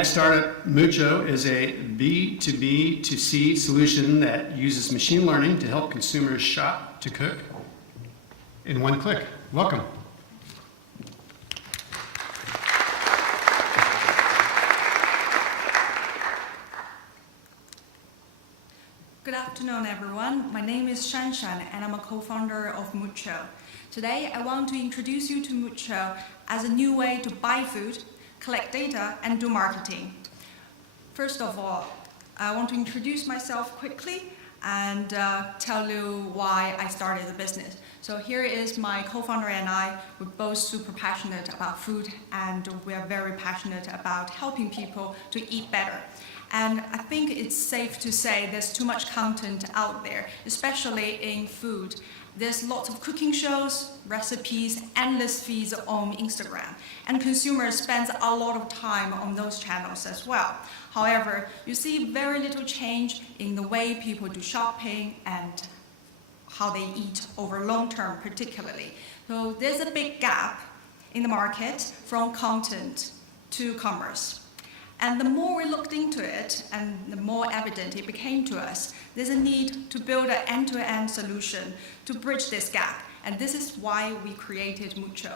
next startup, Mucho, is a B2B2C solution that uses machine learning to help consumers shop to cook in one click. Welcome. Good afternoon, everyone. My name is Shanshan, and I'm a co-founder of Mucho. Today, I want to introduce you to Mucho as a new way to buy food, collect data, and do marketing. First of all, I want to introduce myself quickly and tell you why I started the business. So here is my co-founder and I. We're both super passionate about food, and we are very passionate about helping people to eat better. And I think it's safe to say there's too much content out there, especially in food. There's lots of cooking shows, recipes, endless feeds on Instagram, and consumers spend a lot of time on those channels as well. However, you see very little change in the way people do shopping and how they eat over long term particularly. So there's a big gap in the market from content to commerce. And the more we looked into it, and the more evident it became to us, there's a need to build an end-to-end solution to bridge this gap. And this is why we created Mucho.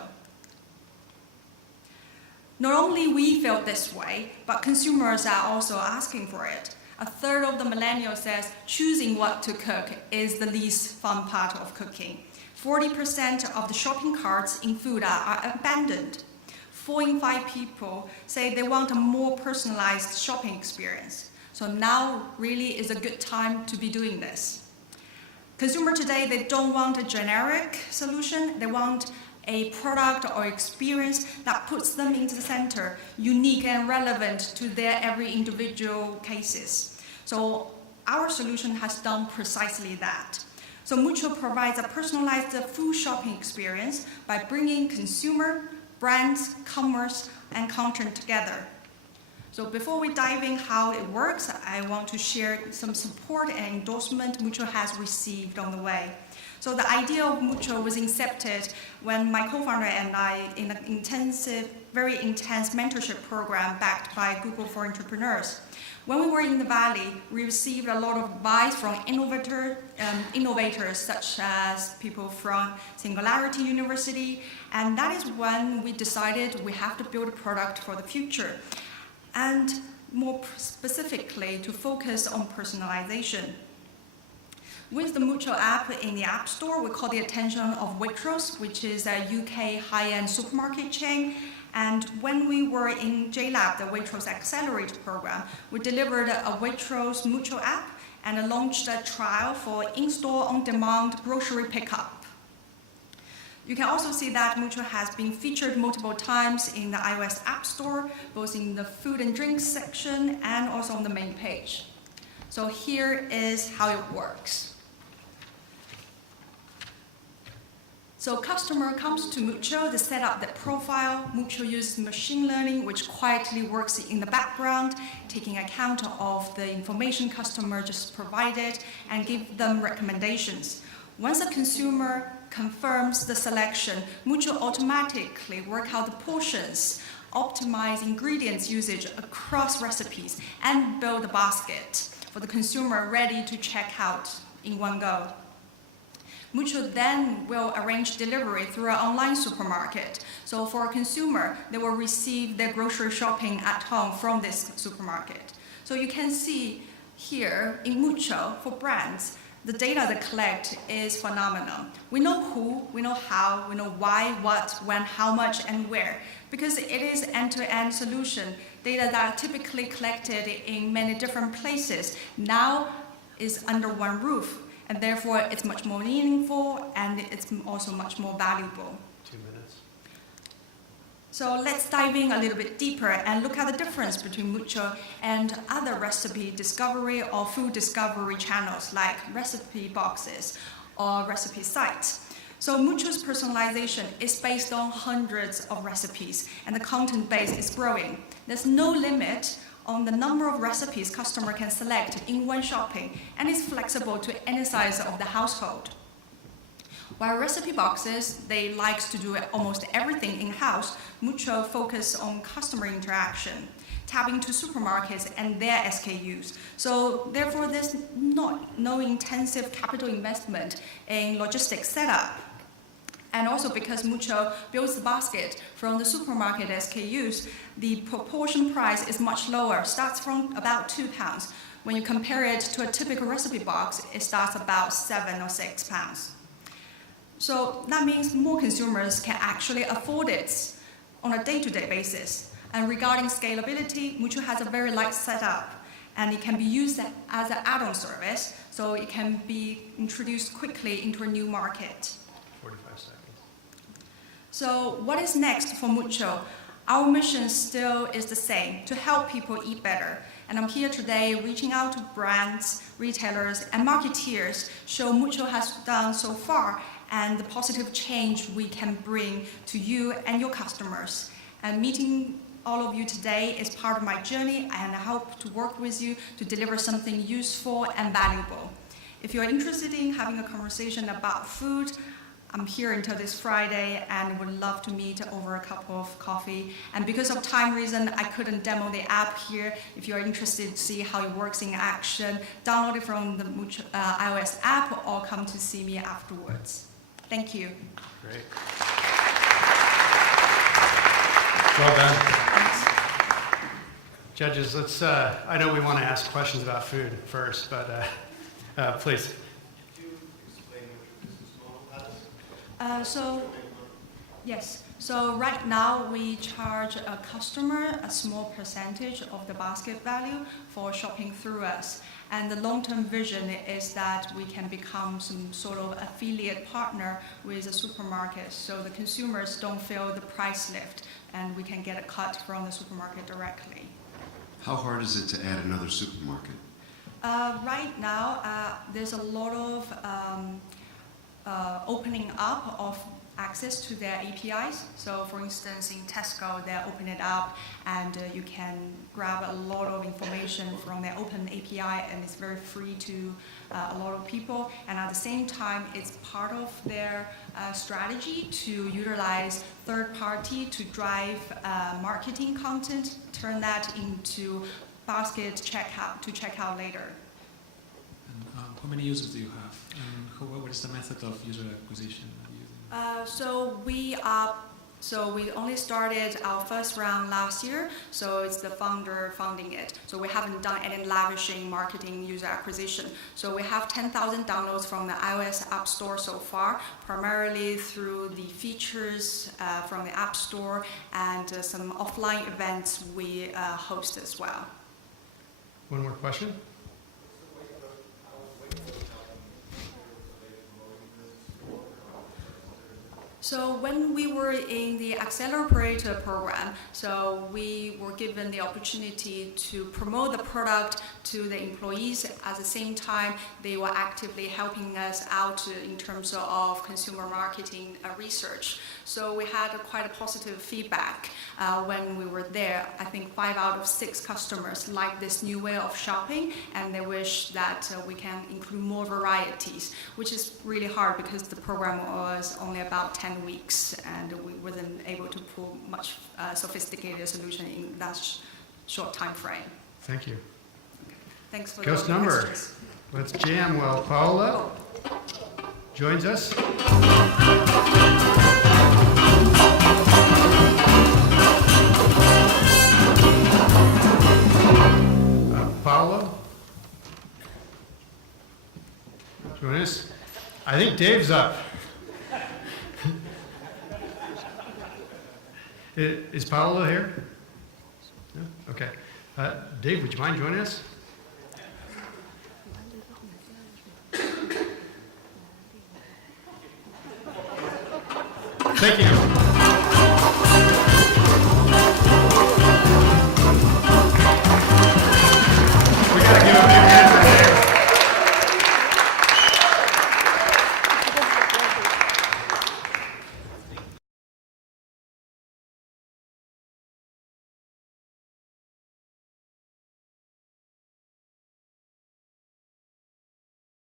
Not only we felt this way, but consumers are also asking for it. A third of the millennials says choosing what to cook is the least fun part of cooking. 40% of the shopping carts in food are abandoned. 4 in 5 people say they want a more personalized shopping experience. So now really is a good time to be doing this. Consumer today, they don't want a generic solution. They want a product or experience that puts them into the center, unique and relevant to their every individual cases. So our solution has done precisely that. So Mucho provides a personalized food shopping experience by bringing consumer, brands, commerce, and content together. So before we dive in how it works, I want to share some support and endorsement Mucho has received on the way. So the idea of Mucho was incepted when my co-founder and I, in an very intense mentorship program backed by Google for Entrepreneurs. When we were in the Valley, we received a lot of advice from innovators such as people from Singularity University, and that is when we decided we have to build a product for the future, and more specifically to focus on personalization. With the Mucho app in the App Store, we caught the attention of Waitrose, which is a UK high-end supermarket chain. And when we were in JLab, the Waitrose Accelerator program, we delivered a Waitrose Mucho app and launched a trial for in-store on-demand grocery pickup. You can also see that Mucho has been featured multiple times in the iOS App Store, both in the food and drinks section and also on the main page. So here is how it works. So customer comes to Mucho, they set up their profile. Mucho uses machine learning, which quietly works in the background, taking account of the information customer just provided and give them recommendations. Once a consumer confirms the selection, Mucho automatically work out the portions, optimize ingredients usage across recipes, and build a basket for the consumer ready to check out in one go. Mucho then will arrange delivery through an online supermarket. So for a consumer, they will receive their grocery shopping at home from this supermarket. So you can see here in Mucho, for brands, the data they collect is phenomenal. We know who, we know how, we know why, what, when, how much, and where. Because it is end-to-end solution, data that are typically collected in many different places now is under one roof. And therefore, it's much more meaningful and it's also much more valuable. 2 minutes. So let's dive in a little bit deeper and look at the difference between Mucho and other recipe discovery or food discovery channels like recipe boxes or recipe sites. So Mucho's personalization is based on hundreds of recipes and the content base is growing. There's no limit on the number of recipes customer can select in one shopping, and is flexible to any size of the household. While recipe boxes, they like to do almost everything in-house, Mucho focus on customer interaction. tap into supermarkets and their SKUs. So therefore, there's no intensive capital investment in logistics setup. And also because Mucho builds the basket from the supermarket SKUs, the proportion price is much lower, starts from about £2. When you compare it to a typical recipe box, it starts about £7 or £6. So that means more consumers can actually afford it on a day-to-day basis. And regarding scalability, Mucho has a very light setup, and it can be used as an add-on service, so it can be introduced quickly into a new market. 45 seconds. So what is next for Mucho? Our mission still is the same, to help people eat better. And I'm here today reaching out to brands, retailers, and marketeers, show Mucho has done so far and the positive change we can bring to you and your customers. And meeting all of you today is part of my journey, and I hope to work with you to deliver something useful and valuable. If you're interested in having a conversation about food, I'm here until this Friday and would love to meet over a cup of coffee. And because of time reason, I couldn't demo the app here. If you're interested to see how it works in action, download it from the Mucho, iOS app or come to see me afterwards. Thank you. Great. Well done. Thanks. Judges, let's, I know we want to ask questions about food first, but please. Yes. So right now we charge a customer a small percentage of the basket value for shopping through us. And the long-term vision is that we can become some sort of affiliate partner with the supermarket, so the consumers don't feel the price lift, and we can get a cut from the supermarket directly. How hard is it to add another supermarket? Right now, there's a lot of opening up of access to their APIs. So for instance, in Tesco, they're opening it up and you can grab a lot of information from their open API, and it's very free to a lot of people. And at the same time, it's part of their strategy to utilize third party to drive marketing content, turn that into basket checkout to checkout later. And how many users do you have? And what is the method of user acquisition that you're using? So we only started our first round last year, so it's the founder funding it. So we haven't done any lavishing marketing user acquisition. So we have 10,000 downloads from the iOS App Store so far, primarily through the features from the App Store and some offline events we host as well. One more question? So when we were in the accelerator program, so we were given the opportunity to promote the product to the employees. At the same time, they were actively helping us out in terms of consumer marketing research. So we had quite a positive feedback when we were there. I think 5 out of 6 customers like this new way of shopping, and they wish that we can include more varieties, which is really hard because the program was only about 10 weeks, and we wasn't able to pull much sophisticated solution in that short time frame. Thank you. Thanks for Ghost the number. questions. Let's jam while Paula joins us. Paula, join us. I think Dave's up. Is Paolo here? No? Okay. Dave, would you mind joining us? Thank you.